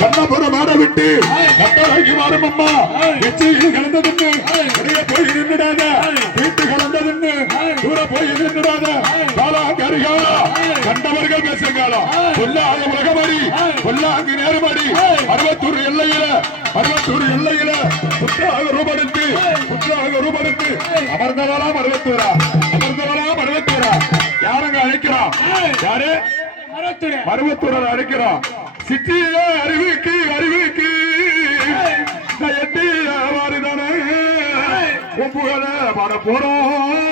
கண்ணபுரம் ஆட விட்டு கட்டளைக்கு வரும் அம்மா வெற்றியில் கலந்ததுன்னு வெளியே போய் நின்றுடாத வீட்டு கலந்ததுன்னு தூர போய் நின்றுடாத காலாங்கரியா கண்டவர்கள் பேசுங்காலம் சொல்லாத உலகமடி கொல்லாங்கு நேரமடி அறுபத்தூர் எல்லையில குற்றாக ரூபடுத்து அமர்ந்தவராம் அறுபத்தூரா யாருங்க அழைக்கிறோம் யாரு மருவத்தூரர் அழைக்கிறோம் சிற்றிய அறிவிக்கு எட்டிய வாரிதானே ஒப்புகளை பாட போறோம்